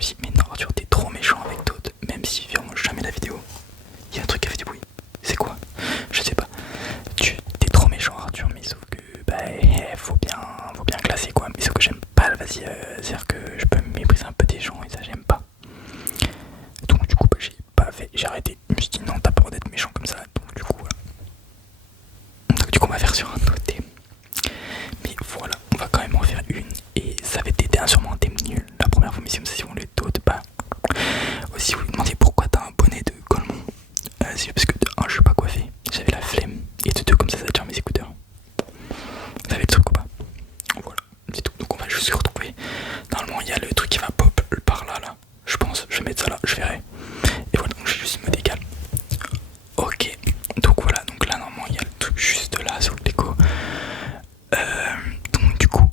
me suis dit, mais non, Arthur, t'es trop méchant avec Toad, même si il remonte jamais la vidéo. Il y a un truc qui a fait du bruit. C'est quoi? Je sais pas. T'es trop méchant, Arthur, mais sauf que bah faut bien classer quoi. Mais sauf que j'aime pas, vas-y, c'est-à-dire que je peux me mépriser un peu des gens et ça j'aime pas. Donc du coup bah, j'ai pas fait, j'ai arrêté. Je me suis dit non, t'as pas le droit d'être méchant comme ça. Donc du coup voilà. Donc du coup on va faire sur un autre thème. Mais voilà, on va quand même en faire une. Et ça va être sûrement un thème nul. La première fois, mais si on le doute pas. Aussi vous vous demandez pourquoi t'as un bonnet de Colmont. C'est parce que de 1 je suis pas coiffé, j'avais la flemme. Et de 2 comme ça tire mes écouteurs. Vous avez le truc ou pas? Voilà, c'est tout. Donc on va juste se retrouver. Normalement il y a le truc qui va pop par là là. Je pense, je vais mettre ça là, je verrai. Et voilà, donc je juste me décale. Ok, donc voilà, donc là normalement il y a le truc juste là sur le déco. Donc du coup,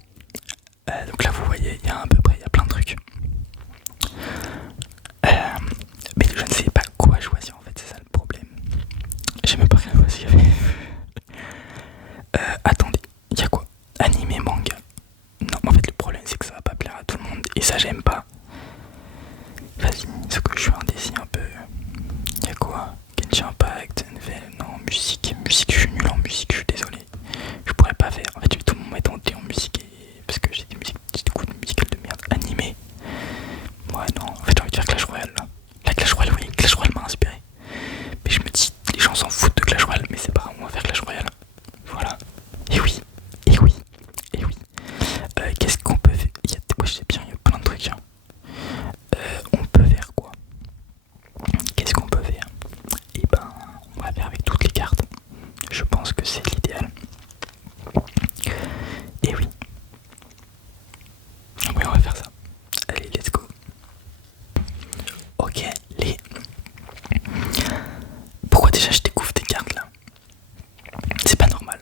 donc là vous voyez, il y a à peu près, il y a plein de trucs. Mais je ne sais pas quoi choisir en fait, c'est ça le problème. J'ai même pas rien choisi. Attendez, il y a quoi? Animé, manga. Non, en fait le problème c'est que ça va pas plaire à tout le monde et ça j'aime pas. Vas-y, ce que je suis indécis un peu. Il y a quoi? Genshin Impact, nouvelle, non, musique, je suis nul en musique, je suis désolé. Je pourrais pas faire, en fait je vais tout le monde mettre en musique parce que j'ai des coups de musicales de merde. Animé. Ouais non, en fait j'ai envie de faire Clash Royale là. La Clash Royale, oui, Clash Royale m'a inspiré. Mais je me dis, les gens s'en foutent de Clash Royale, mais c'est pas grave, on va faire Clash Royale. Voilà. Et oui, et oui, et oui. Qu'est-ce qu'on peut faire? Ouais, je sais bien, il y a plein de trucs. Hein. On peut faire quoi? Qu'est-ce qu'on peut faire? Et ben, on va faire avec toutes les cartes. Je pense que c'est l'idéal. Et oui. Oui, on va faire ça. Allez, let's go. Ok, les... Pourquoi déjà je découvre des cartes là? C'est pas normal.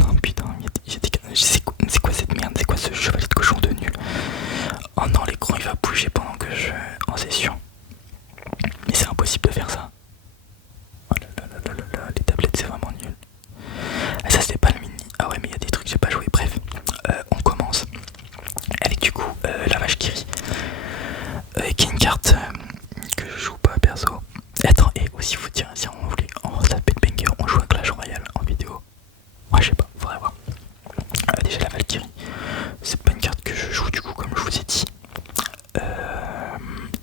Non putain, il y a des cartes... C'est quoi cette merde? C'est quoi ce chevalier de cochon de nul? Oh non, l'écran il va bouger pendant que je... en session. Mais c'est impossible de faire ça. Oh là là là là là, les tablettes c'est vraiment nul. Ah, ça c'était pas le mini. Ah ouais mais il y a des trucs que j'ai pas joué. Bref, on commence avec du coup la vache qui rit. Qui est une carte que je joue pas perso. Et attends, et aussi vous dire si on voulait en taper de banger, on joue à Clash Royale en vidéo. Ouais je sais pas, faudrait voir. Déjà la Valkyrie, c'est pas une carte que je joue du coup comme je vous ai dit.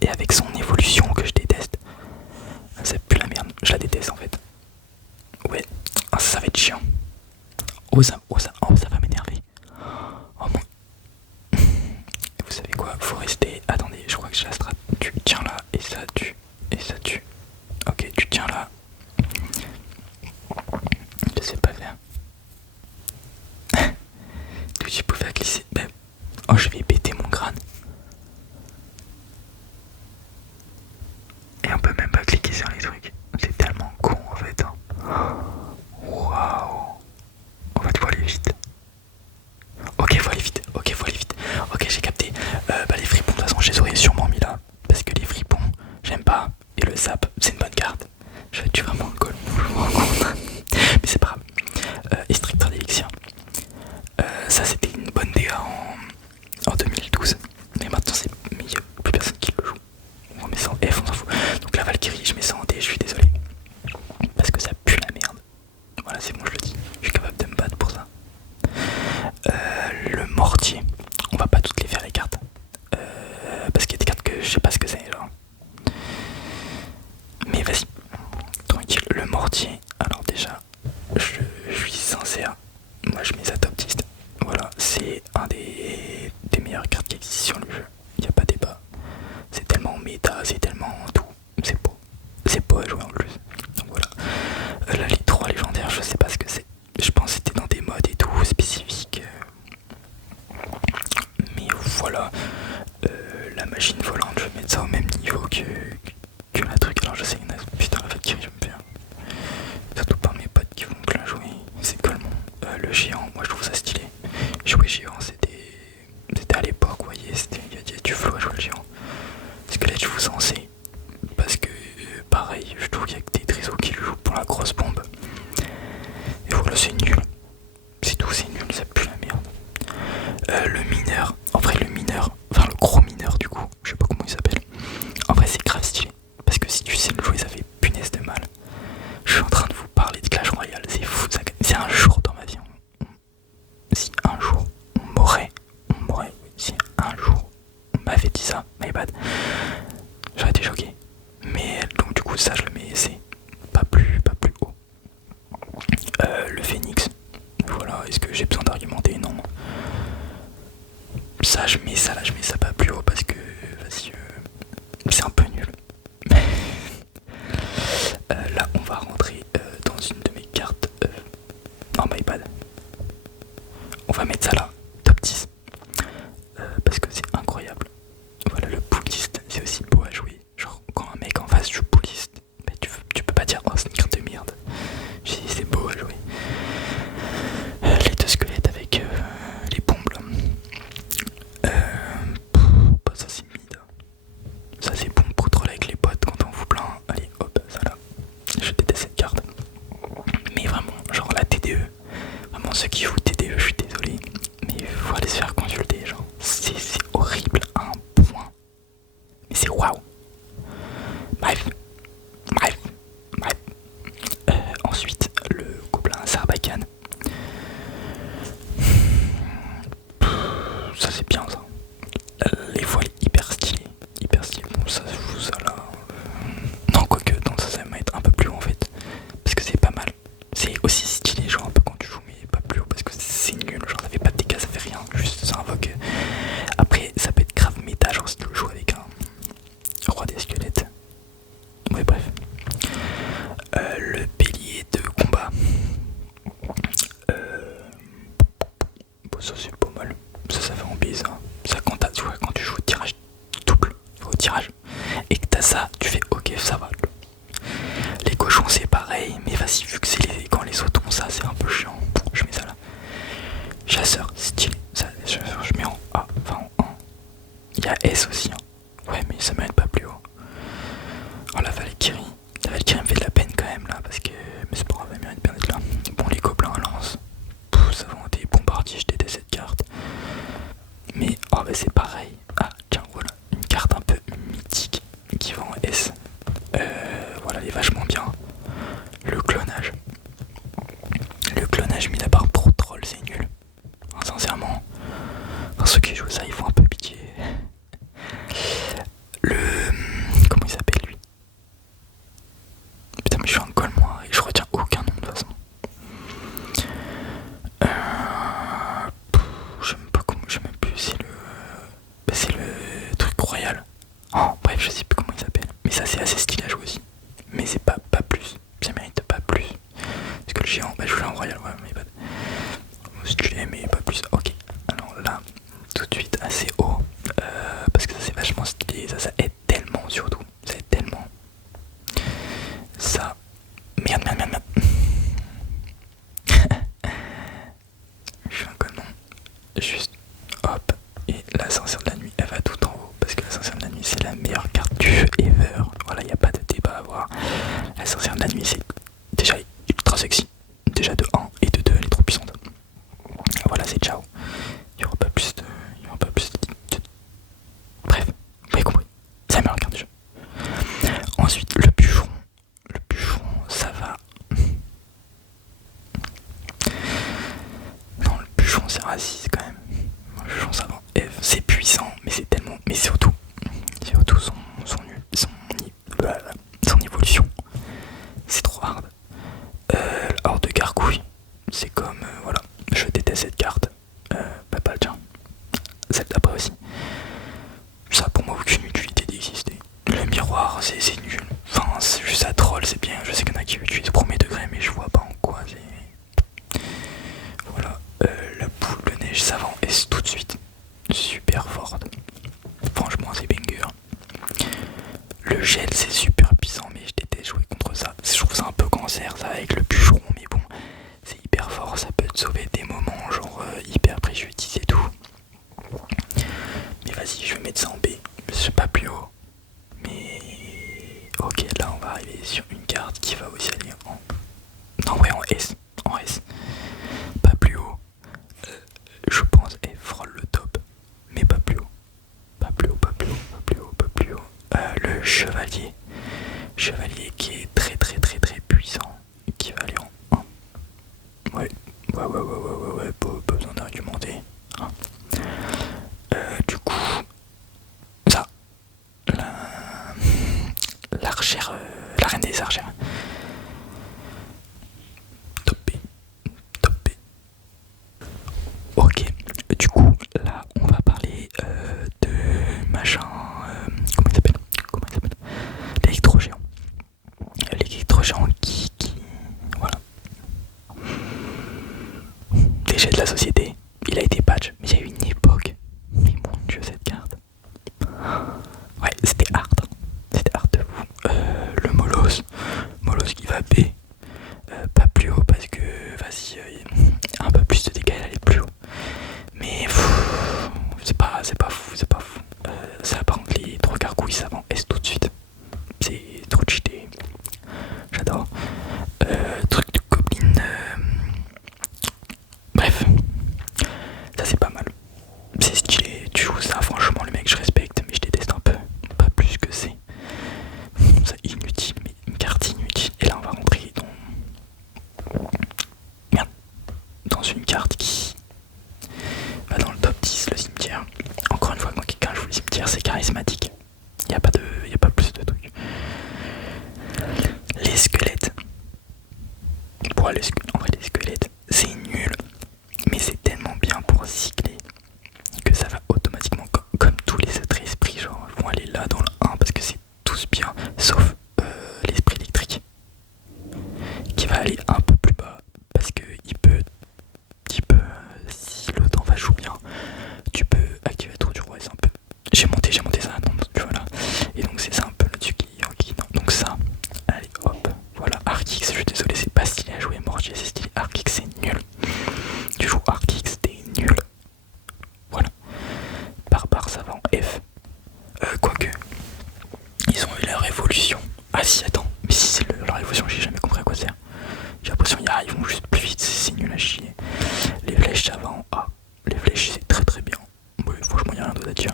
Et avec son évolution que je déteste. C'est plus la merde, je la déteste en fait. Ouais, ah, ça va être chiant. Oh ça va m'énerver. Oh mon... Vous savez quoi, faut rester... Attendez, je crois que j'ai la strat. Tu tiens là, et ça tue, et ça tue. Ok, tu tiens là. Je sais pas faire. Tout je pouvais glisser. Ben... Oh je vais péter mon crâne. Et on peut même pas cliquer sur les trucs. C'est tellement con en fait. Hein. Waouh. En fait faut aller vite. Ok faut aller vite. Ok j'ai capté. Bah les fripons de toute façon je les aurais sûrement mis là. Parce que les fripons j'aime pas. Et le sap c'est une bonne carte. Je vais tuer vraiment le col. Mais c'est pas grave. Extracteur d'élixir. Ça c'était une bonne DA en 2012. Mais maintenant c'est. Mais y a plus personne qui le joue. On met ça en F, on s'en fout. Donc la Valkyrie, je mets ça en D, je suis désolé. Parce que ça pue la merde. Voilà, c'est bon, je le dis. Je suis capable de me battre pour ça. Le mortier. On va pas toutes les faire les cartes. Parce qu'il y a des cartes que je sais pas ce que c'est genre. Mais vas-y. Tranquille. Le mortier. Alors déjà, je suis sincère. Moi je mets ça top 10. Voilà, c'est un des meilleures cartes qui existent sur le jeu. Il n'y a pas débat. C'est tellement méta, c'est tellement tout. C'est beau à jouer en plus. Donc voilà. Là les 3 légendaires, je sais pas ce que c'est. Je pense que c'était dans des modes et tout spécifiques. Mais voilà. La machine volante, je vais mettre ça au même niveau que la truc. Alors je sais, putain la Valkyrie je me fais. Surtout par mes potes qui vont que la jouer. C'est Colmont. Le géant, moi je trouve ça stylé. Jouer géant c'était à l'époque, vous voyez, il y a du flow à jouer le géant. Squelette je vous censé. Parce que pareil, je trouve qu'il y a que des trisos qui le jouent pour la grosse bombe. Et voilà, c'est nul. C'est tout, c'est nul, ça pue la merde. Le mineur, en vrai le mineur, enfin le gros mineur du coup, je sais pas comment il s'appelle. J'aurais été choqué. Mais donc du coup ça je le mets c'est pas plus haut. Le phénix, voilà, est-ce que j'ai besoin d'argumenter? Non. Ça je mets ça là, je mets ça pas plus haut parce que vas-y, c'est un peu nul. Là on va rentrer dans une de mes cartes. Non my bad. On va mettre ça là, top 10. Parce que c'est incroyable. Voilà le pooliste, c'est aussi beau à jouer. Genre quand un mec en face joue pooliste, bah, tu peux pas dire oh c'est une carte de merde. J'ai dit c'est beau à jouer. Les deux squelettes avec les bombes là. Bah, ça c'est mid. Ça c'est bon pour troller avec les potes quand on vous plaint. Allez hop, ça là. Je déteste cette carte. Mais vraiment, genre la TDE. Vraiment ceux qui jouent TDE, je suis désolé. Mais il faut aller se faire consulter. Genre c'est horrible à un point. Mais c'est waouh. Bref. Ensuite, le gobelin Sarbacane. Ça c'est bien ça. Les voiles hyper stylées. Bon ça je vous ça là. Non quoique non ça va être un peu plus haut en fait. Parce que c'est pas mal. C'est aussi stylé genre un peu quand tu joues mais pas plus haut parce que c'est nul. Genre ça fait pas de dégâts, ça fait rien. Juste ça invoque. Après ça peut être grave méta genre si tu le joues avec un roi des squelettes. Ouais bref. Le bélier de combat. Bon, ça c'est pas mal. Ça fait en bise. Hein. Ça quand tu joues au tirage double, au tirage, et que t'as ça, tu fais ok ça va. Les cochons c'est pareil, mais vas-y vu que c'est quand les autres ont ça c'est un peu chiant. Je mets ça là. Chasseur, stylé. Ça, je mets en A, enfin en 1. Il y a S aussi. Hein. Ouais mais ça mérite pas plus haut. Oh la Valkyrie. La Valkyrie me fait de la peine quand même là parce que. Mais c'est pas grave, elle mérite bien d'être là. Bon les gobelins à lance. Ça va des bombardiers, je déteste cette carte. Mais oh bah c'est pareil. Ah tiens voilà, une carte un peu mythique qui va en S. Voilà, elle est vachement bien. Le clonage. Le clonage mis à part trop troll, c'est nul. Enfin, sincèrement. Enfin, ceux qui jouent ça, ils font un peu pitié. Le. Comment il s'appelle lui? Putain mais je suis un col moi et je retiens aucun nom de toute façon. Je sais même plus, c'est le truc royal. Oh, bref, je sais plus comment il s'appelle. Mais ça, c'est assez stylé à jouer aussi. Mais c'est pas plus. Ça mérite pas plus. Parce que le géant, bah, je joue en royal, ouais, mais pas. Stylé, mais pas plus. Ok. Alors là, tout de suite, assez haut. Parce que ça, c'est vachement stylé. Ça aide tellement, surtout. Ça aide tellement. Ça. Merde. Je suis un connement. Juste hop, et l'ascenseur de la nuit elle va tout en haut parce que l'ascenseur de la nuit c'est la meilleure carte du jeu ever. Voilà, il n'y a pas de débat à avoir. L'ascenseur de la nuit c'est déjà ultra sexy, déjà de 1 et de 2 elle est trop puissante. Voilà, c'est ciao. Il n'y aura pas plus de. Bref, vous avez compris, c'est la meilleure carte du jeu. Ensuite, le bûcheron. Le bûcheron, ça va. Non, le bûcheron c'est raciste quand même. Le bûcheron ça va. C'est puissant, mais c'est tellement. Mais surtout son évolution. C'est trop hard. Hors de gargouille. C'est comme. Voilà. Je déteste cette carte. Pas le tien. Celle d'après aussi. Ça a pour moi aucune utilité d'exister. Le miroir, c'est nul. Enfin, c'est juste à troll, c'est bien. Je sais qu'il y en a qui l'utilisent au premier degré, mais je vois pas en quoi. Voilà. La boule de neige, ça va en S tout de suite. Super forte. Franchement, c'est banger. Le gel, c'est super puissant, mais je déteste jouer contre ça. Je trouve ça un peu cancer, ça, avec le bûcheron, mais bon, c'est hyper fort. Ça peut te sauver des moments, genre hyper préjudice et tout. Mais vas-y, je vais mettre ça en B. Je sais pas plus haut. Mais ok, là on va arriver sur une carte qui va aussi aller en. Non, ouais, en S. En S. Pas plus haut. Je pense, elle frôle le top. Mais pas plus haut. Le chevalier. Chevalier qui est très puissant. Qui va aller en 1. Ouais, pas besoin d'argumenter. Hein. Du coup, ça. Là, l'archère, la reine des archères. Top B, top B. Ok, du coup, là, on va parler de machin. Comment il s'appelle? Comment il s'appelle? L'électro-géant. L'électro-géant qui. Voilà. Déchet de la société. Il a été patch. Mais il y a eu une époque. Mais mon dieu, cette carte. Ouais, c'était hard. C'était hard de fou. Le Molos. Molos qui va B. Pas plus haut parce que, vas-y, un peu plus de dégâts, elle allait plus haut. Mais c'est pas fou, c'est pas fou. Ça, par contre, les trois gargouilles, ça va en S tout de suite. C'est trop cheaté. J'adore. Truc de goblin. Bref, ça c'est pas mal. C'est stylé, tu joues ça, franchement, le mec, je respecte, mais je déteste un peu. Pas plus que c'est. C'est inutile, mais une carte inutile. Et là, on va rentrer dans. Merde. Dans une carte qui va dans le top 10, le cimetière. Encore une fois, quand quelqu'un joue le cimetière, c'est charismatique. Y a pas plus de trucs. Les squelettes. Bon, en vrai, les squelettes, c'est nul. Mais c'est tellement bien pour cycler que ça va automatiquement, comme tous les autres esprits, genre, vont aller là dans le 1 parce que c'est tous bien, sauf l'esprit électrique qui va aller un peu plus bas parce que il peut si le temps va jouer bien, tu peux activer le trou du roi. C'est un peu, j'ai monté ça, donc voilà. Et donc c'est ça un peu là-dessus qui donc ça, allez hop, voilà. Archix, je suis désolé, c'est pas stylé à jouer. Mortier, c'est stylé. Archix, c'est nul. Tu joues Archix, t'es nul. Voilà. Barbare, ça va en F. Quoique, ils ont eu leur évolution. Ah si, attends, mais si c'est leur évolution, j'ai jamais compris à quoi ça sert. J'ai l'impression qu'ils vont juste plus vite, c'est nul à chier. Les flèches, ça va en A. Les flèches, c'est très très bien. Oui, franchement, y'a rien d'autre à dire.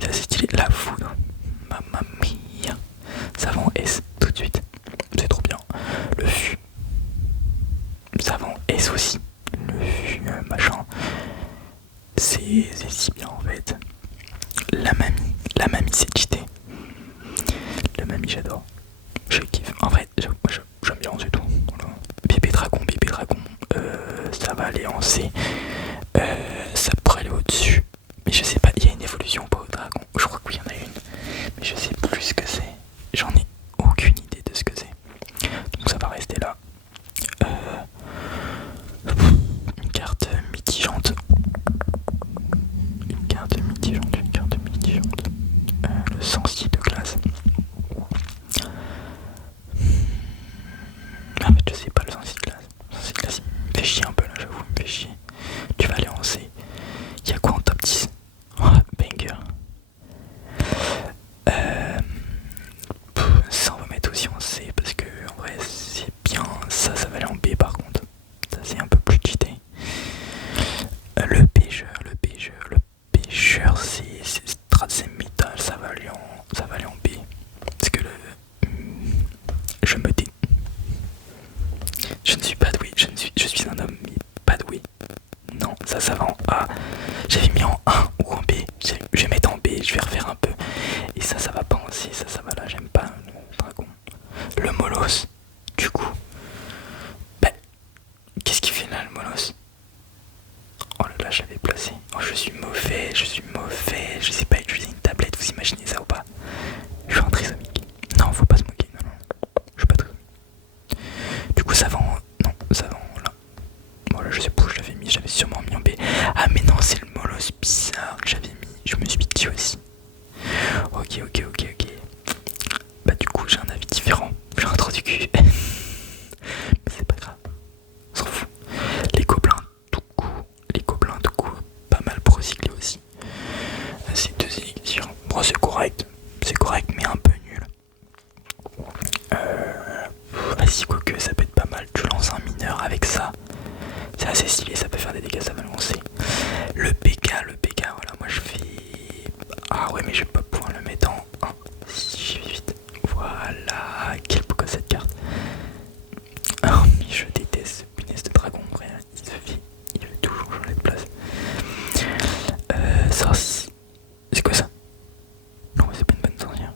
C'est assez stylé. La foudre, mamma mia, ça va en S tout de suite. C'est trop bien. Le fût, ça va en S aussi. Le fût, machin, c'est si bien en fait. La mamie c'est cheaté. La mamie j'adore. Je kiffe. En vrai, j'aime bien c'est tout. Voilà. Bébé dragon, ça va aller en C. Ça pourrait aller au-dessus. Mais je sais pas, il y a une évolution ou pas au dragon. Je crois que oui, il y en a une. Mais je sais plus ce que c'est. J'en ai aucune idée de ce que c'est. Donc ça va rester là. Une carte mitigante. Une carte mitigante. Le sensi de glace. En fait, je sais pas le sensi de glace. Le sensi de glace, il me fait chier un peu là, j'avoue, il me fait chier. Tu vas aller en C. Y'a quoi en top 10? Oh, banger. Ça, on va mettre aussi en C parce que en vrai, c'est bien. Ça va aller en B par contre. Ça, c'est un peu plus cheaté. Le pêcheur, c'est métal, ça va aller en B. Parce que je me dé. Je ne suis pas doué, je suis un homme mais pas doué. Non, ça va en A. J'avais mis en 1 ou en B. Je vais mettre en B, je vais refaire un peu. Et ça va pas en C, ça va là, j'aime pas le dragon. Le Molos, du coup. Bah, qu'est-ce qu'il fait là le Molos? Oh là là, j'avais placé. Oh, je suis mauvais. Je sais pas utiliser une tablette, vous imaginez ça ou pas? Je suis un trisomique. Non, faut pas se moquer, non. Je suis pas trisomique. Du coup, ça va en. Non, ça va en là. Voilà, je sais pas où je l'avais mis, j'avais sûrement mis en B. Ah, mais non, c'est le Molos bizarre que j'avais mis. Je me suis dit aussi. Ok. Bah, du coup, j'ai un avis différent. J'ai un trou du cul. Mais c'est pas grave. On s'en fout. Les gobelins, tout court, pas mal pour recycler aussi. C'est deux élixirs. Bon, c'est correct, mais un peu nul. Vas-y, quoique ça peut être pas mal. Tu lances un mineur avec ça. C'est assez stylé, ça peut faire des dégâts, ça va lancer. Le PK, voilà, moi je fais. Ah ouais, mais je vais pas pouvoir le mettre en 1. Si j'y vais vite. Voilà, quel beau cette carte. Oh, mais je déteste ce punaise de dragon, vrai. Il veut toujours changer de place. Ça, c'est quoi ça? Non, c'est pas une bonne sorcière.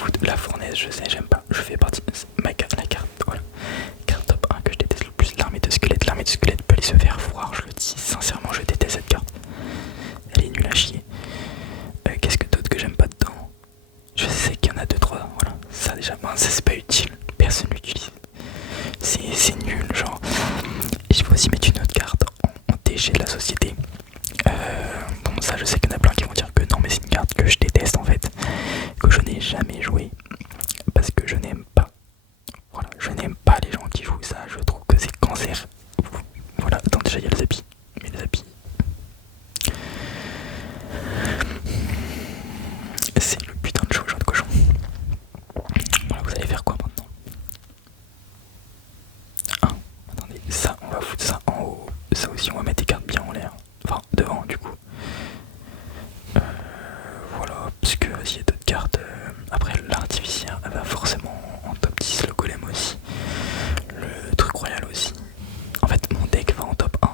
foot. La fournaise, je sais, j'aime pas. Je fais partie. Ma carte, la carte, voilà. Carte top 1 que je déteste le plus, l'armée de squelettes. L'armée de squelettes peut aller se faire voir, je le dis sincèrement, je déteste cette carte. Elle est nulle à chier. Qu'est-ce que d'autre que j'aime pas dedans? Je sais qu'il y en a 2-3, voilà. Ça déjà, ben, ça c'est pas utile. Personne l'utilise. C'est nul, genre. Et je vais aussi mettre une autre carte en déchet de la société. Bon, ça je sais qu'il y en a plein qui vont dire que non, mais c'est une carte que je déteste en fait. Que je n'ai jamais joué. Parce que je n'aime pas. Voilà, je n'aime pas les gens qui jouent ça. Je trouve que c'est cancer. Voilà, attends, déjà il y a les habits. Mais les habits. C'est le putain de chevauchant de cochon. Voilà, vous allez faire quoi maintenant? Attendez, ça, on va foutre ça en haut. Ça aussi, on va mettre des cartes bien en l'air. Enfin, devant, du coup. Voilà, parce que s'il y a d'autres cartes. Après, l'artificière, elle va forcément en top 10. Le golem aussi. Le truc royal aussi. En fait, mon deck va en top 1.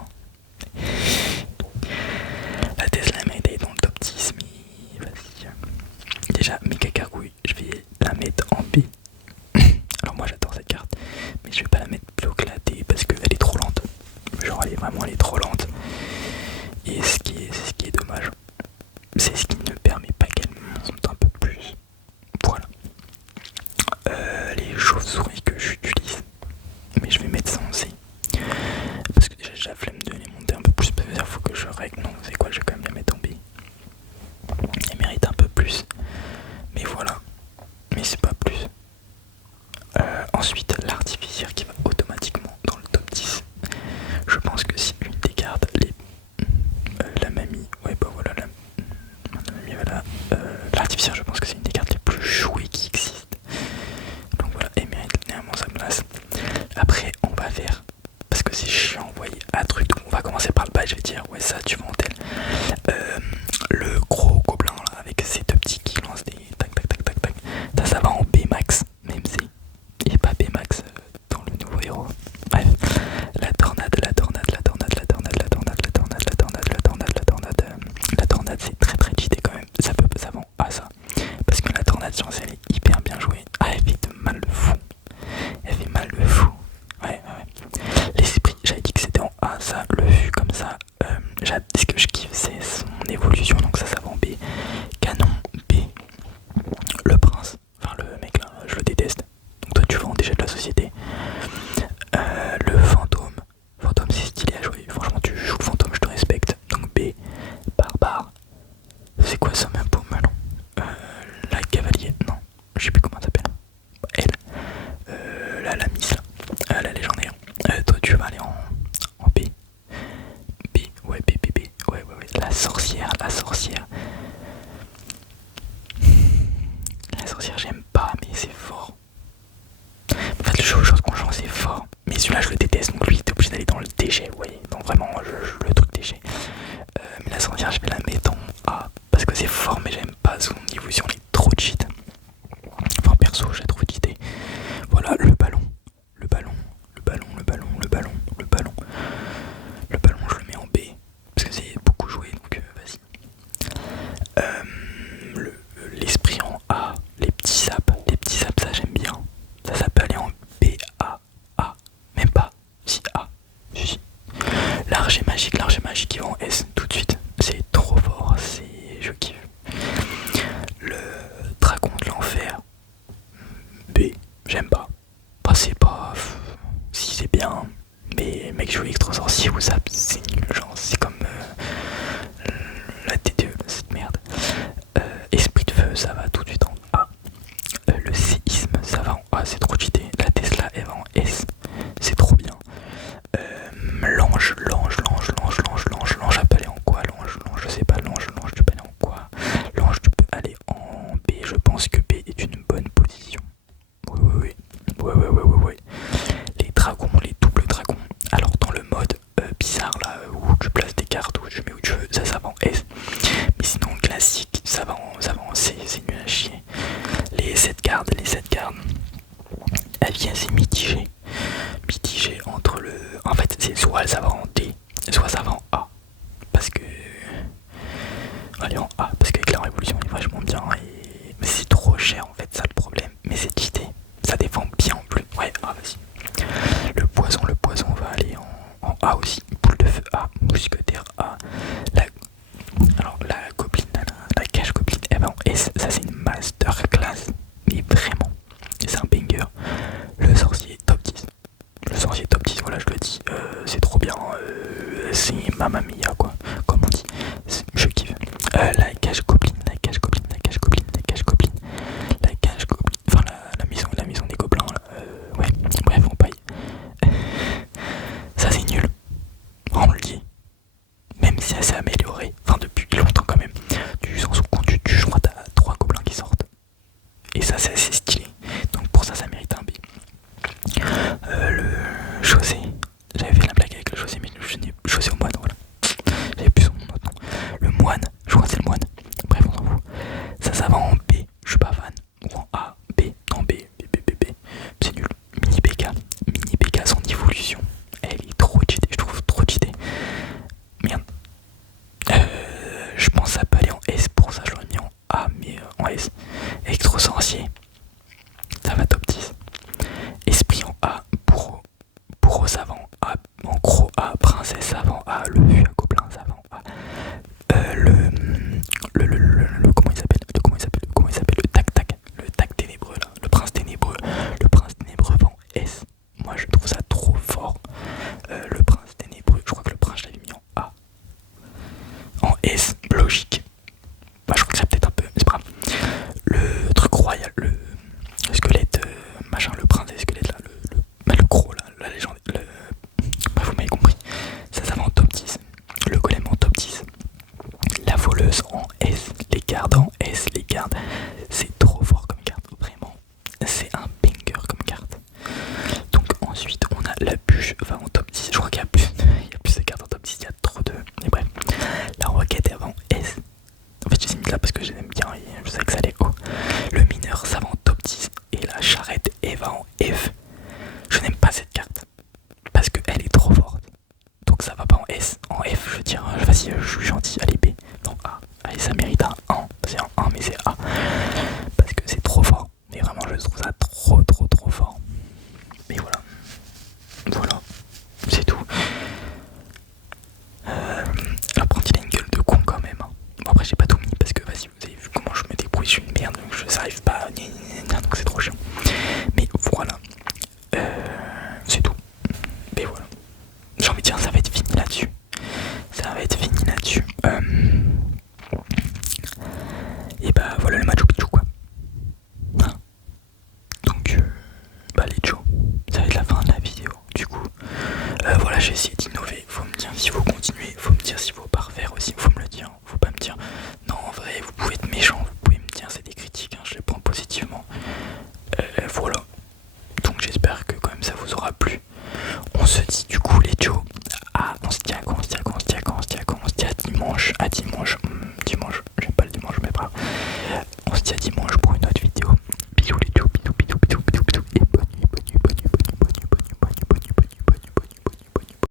La Tesla m'a est dans le top 10, mais vas-y. Déjà, Méga Gargouille, je vais la mettre en B. Alors moi j'adore cette carte, mais je vais pas la mettre plus haut que la D parce qu'elle est trop lente. Genre elle est trop lente. Et ce qui est dommage, c'est ce qui ne permet pas qu'elle monte un peu plus. Voilà. Les chauves-souris que j'utilise, mais je vais mettre ça en C. Parce que déjà j'ai la flemme de les monter un peu plus. Il faut que je règle. Non, c'est quoi, je vais quand même la mettre en B. Elle mérite un peu plus. Mais voilà. Mais c'est pas plus. Ensuite, l'artificière qui va automatiquement dans le top 10. Je pense que si une des cartes, la mamie, ouais bah voilà, la mamie, voilà, l'artificière, je pense que c'est une des cartes les plus jouées qui existent. Donc voilà, elle mérite néanmoins sa place. Après, on va faire, parce que c'est chiant, vous voyez, un truc, on va commencer par le bas, je vais dire, ouais, ça, tu vas en tel. Le gros gobelin là, avec ces deux petits qui lancent des tac tac tac tac tac. Ça va en B max, même si. Et pas B max dans le nouveau héros. Bref, la tornade, c'est très très cheaté quand même. Ça va en A ça. Parce que la tornade, elle est hyper bien jouée. Ah, elle fait mal de fou. Elle fait mal de fou. Ouais. L'esprit, j'avais dit que c'était en A, ça, le vu comme ça. Ce que je kiffe, c'est son évolution, donc ça va en B. Canon, B. Le prince, enfin le mec là, je le déteste. Donc toi tu vas en déchet de la société. Le fantôme, c'est stylé à jouer. Franchement tu joues le fantôme, je te respecte. Donc B. Barbare. C'est quoi ça même paume non la cavalier, non, je sais plus comment ça s'appelle. Elle. La miss là. La légendaire. Toi tu vas aller en B. B, ouais, B. Ouais. La sorcière. La sorcière, j'aime pas, mais c'est fort. En fait, le jeu qu'on joue, c'est fort. Mais celui-là, je le déteste, donc lui, t'es obligé d'aller dans le déchet, vous voyez. Donc vraiment, le truc déchet. Mais la sorcière, je vais la mettre en A. Parce que c'est fort, mais j'aime pas son évolution, elle est trop cheat. Enfin, perso, je la trouve cheatée. Voilà, le ballon, je le mets en B. Parce que c'est beaucoup joué, donc vas-y. L'esprit en A, les petits saps, ça j'aime bien. Ça peut aller en B, A, même pas, si A, si. L'archer magique, il va en S tout de suite. C'est trop fort, je kiffe. Le dragon de l'enfer, B, j'aime pas. Enfin, c'est pas, si c'est bien, mais mec jouer extra sorcier ou ça, c'est nul, genre c'est comme la T2, cette merde. Esprit de feu, ça va tout de suite en A. Le séisme, ça va en A, c'est trop cheaté. La Tesla, elle va en S, c'est trop bien. L'ange, elle peut aller en quoi? L'ange, je sais pas, l'ange, tu peux aller en quoi? L'ange, tu peux aller en B, je pense que B est une bonne position. Oui. Les dragons, les doubles dragons. Alors dans le mode bizarre là, où tu places des cartes, où tu mets où tu veux, ça va en S. Mais sinon classique, ça va en C, c'est nul à chier. Les 7 gardes, elles viennent, c'est mitigé. Mitigé entre le... En fait, c'est soit ça va en D, soit ça va en A. Parce que... Allez en A, parce qu'avec la révolution, il est vachement bien. Mais c'est trop cher en fait, ça le problème. mais c'est cheaté. Ça défend bien en plus. Ouais, ah vas-y. Le poison va aller en A aussi. Boule de feu A, mousquetaire A. Alors la gobeline, la cache gobeline, elle va en S. Ça c'est une masterclass. Mais vraiment, c'est un banger. Le sorcier top 10. Le sorcier top 10, voilà je le dis. C'est trop bien. C'est mamma mia quoi. Comme on dit. Je kiffe. La cache gobeline, la cache gobeline, la cache gobeline, la cache gobeline. La cage gobelin, enfin la maison des gobelins là, ouais, bref on paille. Ça c'est nul, on le dit. Même si ça s'est amélioré, enfin depuis longtemps quand même. Tu sens compte, je crois que t'as 3 gobelins qui sortent. Et ça c'est assez stylé, donc pour ça ça mérite un B. Le chaussé, j'avais fait la blague avec le chaussé mais je n'ai chaussé au moine, voilà. J'avais plus son autre nom. Le moine, je crois que c'est le moine. Bref on s'en fout. Ça va en B, je suis pas fan. Ou en A, B, non B, c'est nul. Mini BK sans évolution. Elle est trop cheatée, je trouve trop cheatée. Merde. Je pense que ça peut aller en S, pour ça je l'aurais mis en A, mais en S. Électro sorcier, ça va top 10. Esprit en A, bourreau savant A, en gros A, princesse savant A, le vu à gobelin savant A. Comment il s'appelle le tac ténébreux là, le prince ténébreux va en S. Moi je trouve ça trop fort. Le prince ténébreux, je crois que le prince je l'avais mis en A. En S, logique. Bah je crois que ça peut-être un peu, mais c'est pas grave. Le truc royal, le squelette, machin, le prince des squelettes là, le gros là, la légende, bah, vous m'avez compris. Ça va en top 10. Le golem en top 10. La voleuse en S, les gardes en S, les gardes, c'est trop fort comme carte, vraiment, c'est un banger comme carte. Donc ensuite on a la bûche, va en top 10, je crois qu'il y a plus de cartes en top 10, il y a trop de... Mais bref, la roquette elle va en S, en fait je les ai mis là parce que je les aime bien et je sais que ça allait haut. Le mineur ça va en top 10 et la charrette elle va en F. Je n'aime pas cette carte parce qu'elle est trop forte. Donc ça va pas en S, en F je veux dire, vas-y je suis gentil, allez B, non A, allez ça mérite un 1, c'est un 1 mais c'est A, parce que c'est trop fort, mais vraiment je trouve ça trop fort, mais voilà, c'est tout. L'apprenti il a une gueule de con quand même, hein. Bon après j'ai pas tout mis parce que vas-y vous avez vu comment je me débrouille, je suis une merde donc je n'arrive pas, donc c'est trop chiant.